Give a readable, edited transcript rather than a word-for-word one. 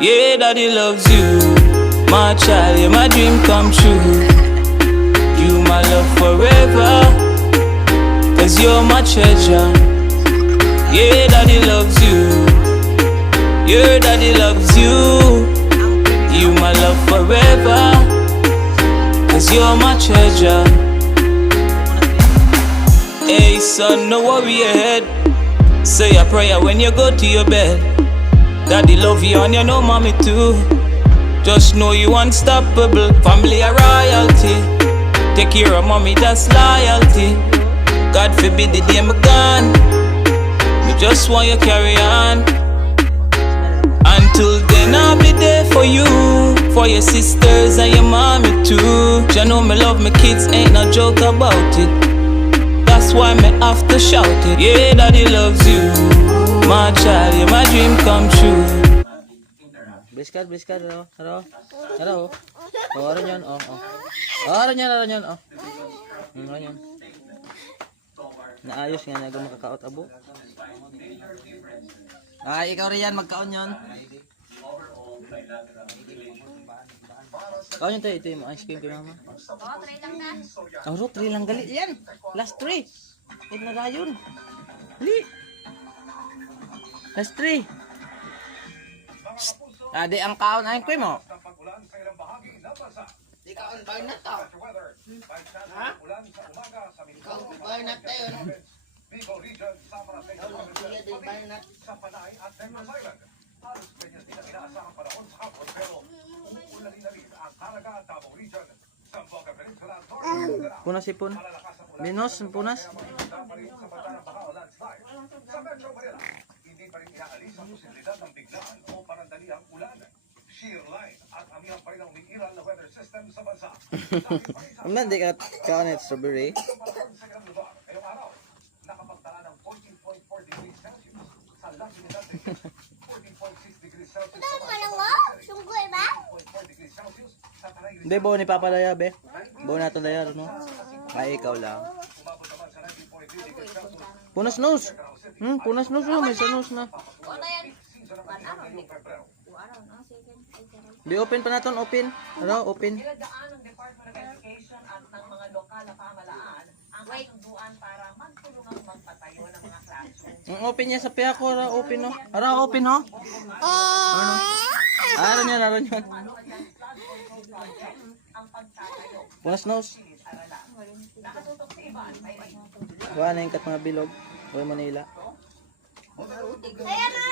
Yeah, daddy loves you. My child, you're my dream come true. You my love forever, 'cause you're my treasure. Yeah, daddy loves you. Your daddy loves you. You my love forever, 'cause you're my treasure. Hey son, no worry your head. Say a prayer when you go to your bed. Daddy love you and you know mommy too. Just know you unstoppable. Family a royalty. Take care of mommy, that's loyalty. God forbid the day I'm gone. Me just want you carry on. Until then I'll be there for you, for your sisters and your mommy too. You know me love my kids, ain't no joke about it. That's why me have to shout it. Yeah, daddy loves you. My child, you're my dream come true. Biskad, haro. Oh, aron yan, oh. Aron yan, oh. Aron yan. Naayos nga na makakaot abo. Ay, ikaw rin yan, magkaon yun. Kaon yun tayo, ito yung ice cream kay mama. Oh, 3 lang na. Oh, 3 lang gali. Yan, last 3. Ito na gayon. Hali. Last 3. Ade ang kaon ay ko mo. Di kaon ba na to? Ha? Ikaw ba na tayo? Punas ipon. Binos, punas. Hindi pa rin inaalis ang posibilidad ng biglaan o panandaliang ulan. Shear line at amihan pa rin ang umiiral na weather system sa bansa. Amnan di ka kaon at strawberry. Sa ilang lugar, ngayong araw, nakapagtala ng 14.4 degrees Celsius sa Laginidad City, 14.6 degrees Celsius sa Sunggoy ba? 14.4 degrees Celsius sa Tanay Be, bo ni Papa Daya, be. Bo natin Daya, no? Ay, ikaw lang. umabot naman sa 19.3 degrees Celsius Punas nose. Punas nose mo. May sa nose na. Wala yan. ngayong Pebrero. Be, open pa natin. Open. Ano? Open. Niladaan ng Department of Education at ng mga lokal na pamahalaan ang kasunduan para magtulungang magpatayo ng mga classroom. Open niya sa piya ko. Open, no? Ara, open, no? Ano? Aron yan. Ang pagtatayo. Punas nose. Nakatutok sa iba ay Wala na yung kat mga bilog. Wala Manila. Ayan na!